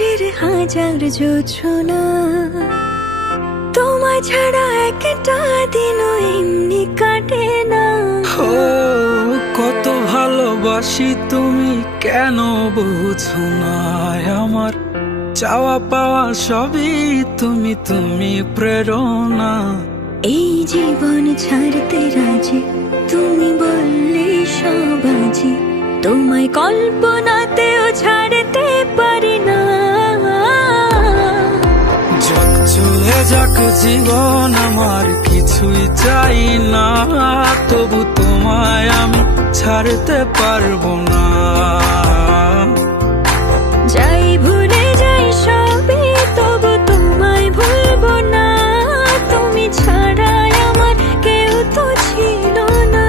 আকাশের হাজার জোছনা, তোমায় ছাড়া একটা দিনও এমনি কাটে না। ও কত ভালোবাসি তুমি কেন বুঝো না, আমার চাওয়া পাওয়া সবই তুমি, তুমি প্রেরণা। এই জীবন ছাড়তে রাজি, তুমি বললে সব আজি, তোমায় কল্পনাতেও ছাড়তে পারি না। যাক চলে যাক জীবন আমার কিছুই চাই না, তবু তোমায় আমি ছাড়তে পারবো না। যাই ভুলে যাই সবই তবু তোমায় ভুলবো না, তুমি ছাড়া আমার কেউ তো ছিল না।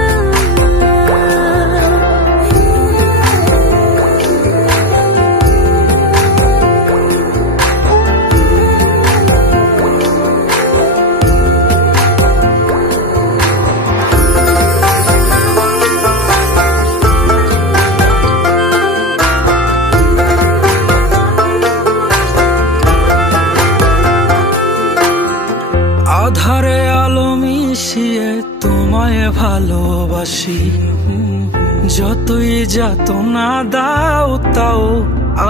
আধারে আলো মিশিয়ে তোমায় ভালোবাসি, যতই যাতনা দাও তাও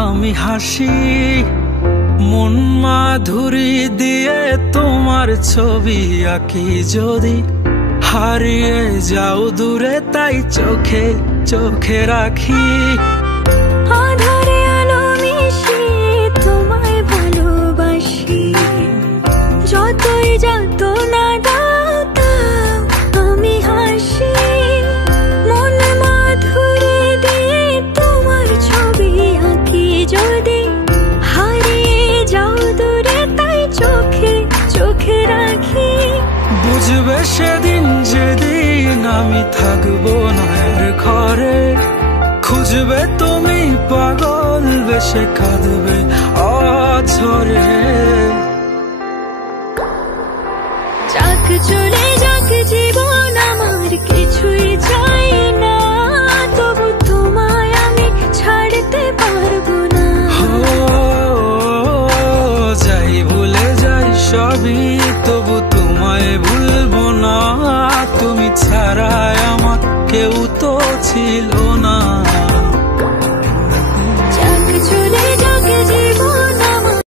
আমি হাসি। মন মাধুরী দিয়ে তোমার ছবি আঁকি, যদি হারিয়ে যাও দূরে তাই চোখে চোখে রাখি। আধারে আলো মিশিয়ে তোমায় ভালোবাসি, যতই যাতনা দাও তাও আমি হাসি। মন মাধুরী দিয়ে তোমার ছবি আঁকি, যদি হারিয়ে যাও দূরে তাই চোখে চোখে রাখি। বুঝবে সেদিন যেদিন আমি থাকবো না এর ঘরে, খুঁজবে তুমি পাগল বেশে কাঁদবে অঝরে। যাক চলে যাক জীবন আমার কিছুই চাই না, তবু তোমায় আমি ছাড়তে পারবো না। যাই ভুলে যাই সবই তবু তোমায় ভুলবো না, তুমি ছাড়া আমার কেউ তো ছিল